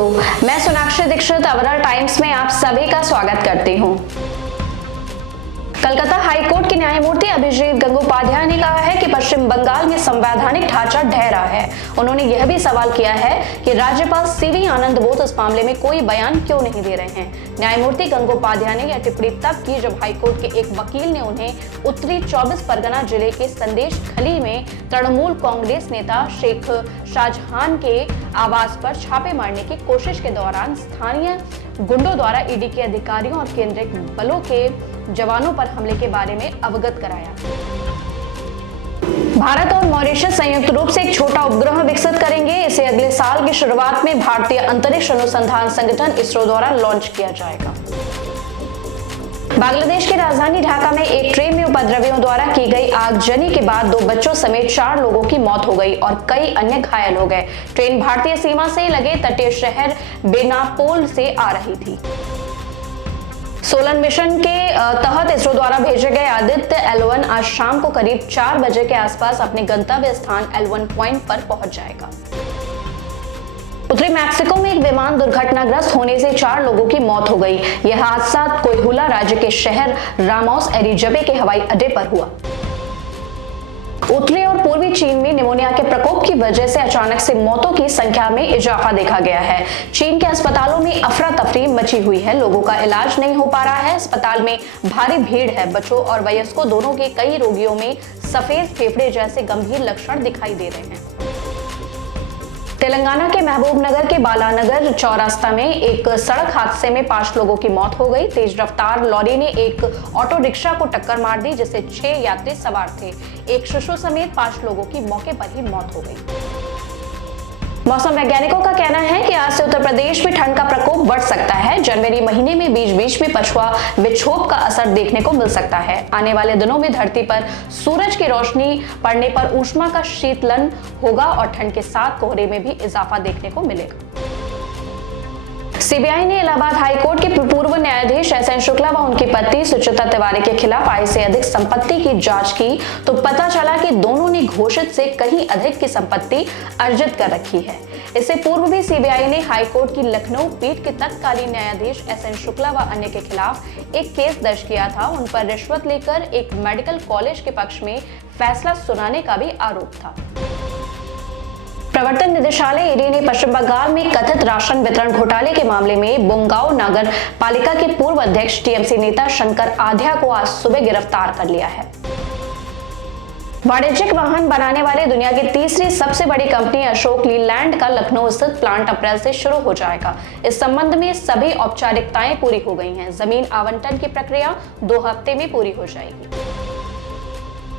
दोस्तों, मैं सोनाक्षी दीक्षित अवरल टाइम्स में आप सभी का स्वागत करती हूँ। कलकत्ता हाईकोर्ट के न्यायमूर्ति अभिजीत गंगोपाध्याय ने कहा है कि पश्चिम बंगाल में संवैधानिक ढांचा ढह रहा है। उन्होंने यह भी सवाल किया है कि राज्यपाल सीवी आनंद बोस इस मामले में कोई बयान क्यों नहीं दे रहे हैं। न्यायमूर्ति गंगोपाध्याय ने यह टिप्पणी तब की जब हाईकोर्ट के एक वकील ने उन्हें उत्तरी 24 परगना जिले के संदेश खली में तृणमूल कांग्रेस नेता शेख शाहजहां के आवास पर छापे मारने की कोशिश के दौरान स्थानीय गुंडों द्वारा ईडी के अधिकारियों और केंद्रीय बलों के जवानों पर हमले के बारे में अवगत कराया। भारत और मॉरिशस संयुक्त रूप से एक छोटा उपग्रह विकसित करेंगे। इसे अगले साल की शुरुआत में भारतीय अंतरिक्ष अनुसंधान संगठन इसरो द्वारा लॉन्च किया जाएगा। बांग्लादेश की राजधानी ढाका में एक ट्रेन में उपद्रवियों द्वारा की गई आगजनी के बाद 2 बच्चों समेत 4 लोगों की मौत हो गई और कई अन्य घायल हो गए। ट्रेन भारतीय सीमा से लगे तटीय शहर बेनापोल से आ रही थी। सोलन मिशन के तहत इसरो द्वारा भेजे गए आदित्य L1 आज शाम को करीब 4 बजे के आसपास अपने गंतव्य स्थान L1 पॉइंट पर पहुंच जाएगा। उत्तरी मैक्सिको में एक विमान दुर्घटनाग्रस्त होने से 4 लोगों की मौत हो गई। यह हादसा कोयहुला राज्य के शहर रामोस एरिजबे के हवाई अड्डे पर हुआ। उत्तरी और पूर्वी चीन में निमोनिया के प्रकोप की वजह से अचानक से मौतों की संख्या में इजाफा देखा गया है। चीन के अस्पतालों में अफरा तफरी मची हुई है। लोगों का इलाज नहीं हो पा रहा है। अस्पताल में भारी भीड़ है। बच्चों और वयस्कों दोनों के कई रोगियों में सफेद फेफड़े जैसे गंभीर लक्षण दिखाई दे रहे हैं। तेलंगाना के महबूबनगर के बालानगर चौरास्ता में एक सड़क हादसे में 5 लोगों की मौत हो गई। तेज रफ्तार लॉरी ने एक ऑटो रिक्शा को टक्कर मार दी जिससे 6 यात्री सवार थे। एक शिशु समेत 5 लोगों की मौके पर ही मौत हो गई। मौसम वैज्ञानिकों का कहना है कि आज से उत्तर प्रदेश में ठंड का प्रकोप बढ़ सकता है। जनवरी महीने में बीच बीच में पछुआ विक्षोभ का असर देखने को मिल सकता है। आने वाले दिनों में धरती पर सूरज की रोशनी पड़ने पर ऊष्मा का शीतलन होगा और ठंड के साथ कोहरे में भी इजाफा देखने को मिलेगा। सीबीआई ने इलाहाबाद हाईकोर्ट के पूर्व न्यायाधीश एसएन शुक्ला व उनकी पत्नी सुचिता तिवारी के खिलाफ आय से अधिक संपत्ति की जांच की तो पता चला कि दोनों ने घोषित से कहीं अधिक की संपत्ति अर्जित कर रखी है। इससे पूर्व भी सीबीआई ने हाईकोर्ट की लखनऊ पीठ के तत्कालीन न्यायाधीश एसएन शुक्ला व अन्य के खिलाफ एक केस दर्ज किया था। उन पर रिश्वत लेकर एक मेडिकल कॉलेज के पक्ष में फैसला सुनाने का भी आरोप था। प्रवर्तन निदेशालय ईडी ने पश्चिम बंगाल में कथित राशन वितरण घोटाले के मामले में बोंगाओ नगर पालिका के पूर्व अध्यक्ष टीएमसी नेता शंकर आध्या को आज सुबह गिरफ्तार कर लिया है। वाणिज्यिक वाहन बनाने वाले दुनिया की तीसरी सबसे बड़ी कंपनी अशोक लीलैंड का लखनऊ स्थित प्लांट अप्रैल से शुरू हो जाएगा। इस संबंध में सभी औपचारिकताएं पूरी हो गई हैं। जमीन आवंटन की प्रक्रिया 2 हफ्ते में पूरी हो जाएगी।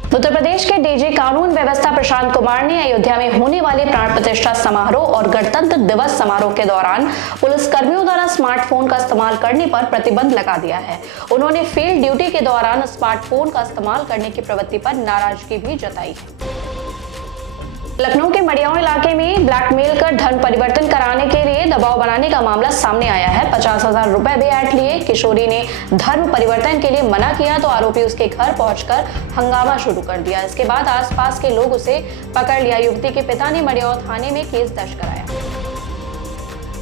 उत्तर प्रदेश के डीजी कानून व्यवस्था प्रशांत कुमार ने अयोध्या में होने वाले प्राण प्रतिष्ठा समारोह और गणतंत्र दिवस समारोह के दौरान पुलिसकर्मियों द्वारा स्मार्टफोन का इस्तेमाल करने पर प्रतिबंध लगा दिया है। उन्होंने फील्ड ड्यूटी के दौरान स्मार्टफोन का इस्तेमाल करने की प्रवृत्ति पर नाराजगी भी जताई है। लखनऊ के मडियाओं इलाके में ब्लैकमेल कर धन परिवर्तन कराने के लिए दबाव बनाने का मामला सामने आया है। 50,000 रुपए भी ऐंठ लिए। किशोरी ने धर्म परिवर्तन के लिए मना किया तो आरोपी उसके घर पहुंचकर हंगामा शुरू कर दिया। इसके बाद आसपास के लोग उसे पकड़ लिया। युवती के पिता ने मडियाओं थाने में केस दर्ज कराया।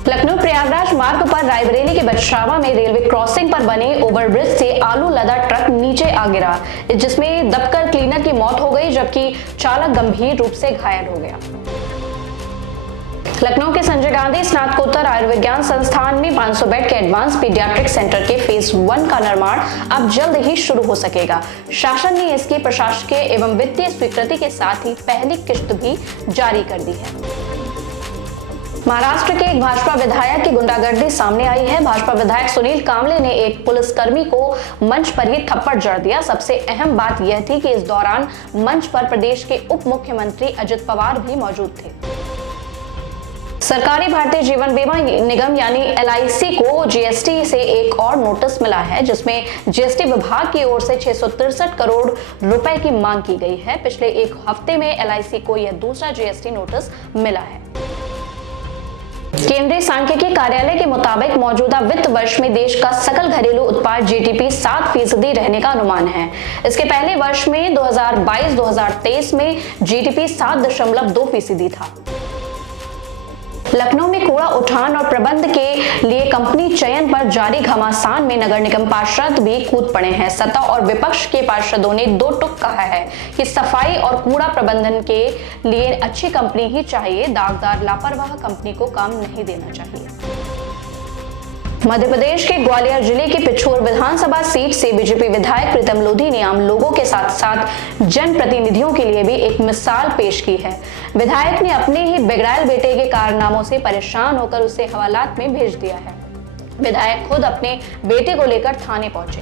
लखनऊ प्रयागराज मार्ग पर रायबरेली के बछरावा में रेलवे क्रॉसिंग पर बने ओवरब्रिज से आलू लदा ट्रक नीचे आ गिरा जिसमें दबकर क्लीनर की मौत हो गई जबकि चालक गंभीर रूप से घायल हो गया। लखनऊ के संजय गांधी स्नातकोत्तर आयुर्विज्ञान संस्थान में 500 बेड के एडवांस पीडियाट्रिक सेंटर के फेज 1 का निर्माण अब जल्द ही शुरू हो सकेगा। शासन ने इसकी प्रशासकीय एवं वित्तीय स्वीकृति के साथ ही पहली किश्त भी जारी कर दी है। महाराष्ट्र के एक भाजपा विधायक की गुंडागर्दी सामने आई है। भाजपा विधायक सुनील कांबले ने एक पुलिसकर्मी को मंच पर ही थप्पड़ जड़ दिया। सबसे अहम बात यह थी कि इस दौरान मंच पर प्रदेश के उप मुख्यमंत्री अजित पवार भी मौजूद थे। सरकारी भारतीय जीवन बीमा निगम यानी LIC को जीएसटी से एक और नोटिस मिला है जिसमें जीएसटी विभाग की ओर से 663 करोड़ रुपए की मांग की गई है। पिछले एक हफ्ते में LIC को यह दूसरा जीएसटी नोटिस मिला है। केंद्रीय सांख्यिकी कार्यालय के मुताबिक मौजूदा वित्त वर्ष में देश का सकल घरेलू उत्पाद GDP 7% रहने का अनुमान है। इसके पहले वर्ष में 2022-2023 में GDP 7.2% था। लखनऊ में कोर्ट कूड़ा उठान और प्रबंध के लिए कंपनी चयन पर जारी घमासान में नगर निगम पार्षद भी कूद पड़े हैं। सत्ता और विपक्ष के पार्षदों ने दो टूक कहा है कि सफाई और कूड़ा प्रबंधन के लिए अच्छी कंपनी ही चाहिए, दागदार लापरवाह कंपनी को काम नहीं देना चाहिए। मध्य प्रदेश के ग्वालियर जिले की पिछोर विधानसभा सीट से बीजेपी विधायक प्रीतम लोधी ने आम लोगों के साथ साथ जनप्रतिनिधियों के लिए भी एक मिसाल पेश की है। विधायक ने अपने ही बिगड़ैल बेटे के कारनामों से परेशान होकर उसे हवालात में भेज दिया है। विधायक खुद अपने बेटे को लेकर थाने पहुंचे।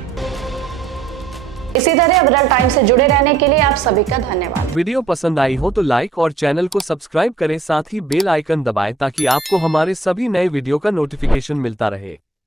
इसी तरह विरल टाइम से जुड़े रहने के लिए आप सभी का धन्यवाद। वीडियो पसंद आई हो तो लाइक और चैनल को सब्सक्राइब करें, साथ ही बेल आइकन दबाएं ताकि आपको हमारे सभी नए वीडियो का नोटिफिकेशन मिलता रहे।